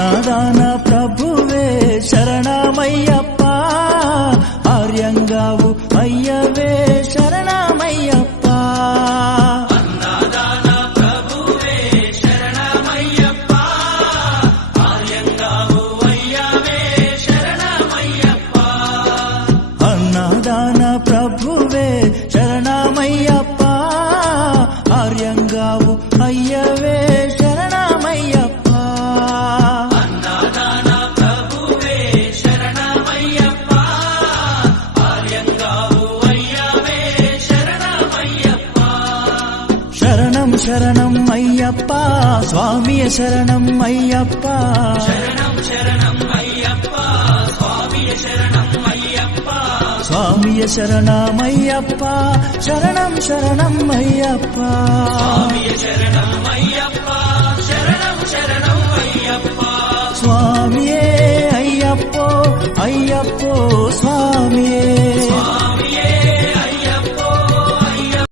అన్నదాన ప్రభువే శరణమయ్యప్ప, ఆర్యంగావు అయ్యవే శరణమయ్యప్ప. అన్నదాన ప్రభువే శరణమయ్యప్ప, ఆర్యంగావు అయ్యవే శరణమయ్యప్ప. అన్నదాన ప్రభువే శరణమయ్యప్ప, ఆర్యంగావు అయ్యవే శరణమయ్యప్ప. అన్నదాన ప్రభువే శరణమయ్యప్ప, ఆర్యంగావు అయ్యవే శరణమయ్యప్ప. శరణం శరణం అయ్యప్ప, స్వామియ శరణం అయ్యప్ప. శరణం శరణం అయ్యప్ప, స్వామియ శరణం అయ్యప్ప. స్వామియ శరణమయ్యప్ప, శరణం శరణం అయ్యప్ప. స్వామియ శరణం అయ్యప్ప, శరణం శరణం అయ్యప్ప. స్వామియే అయ్యప్పో అయ్యప్పో స్వామియే.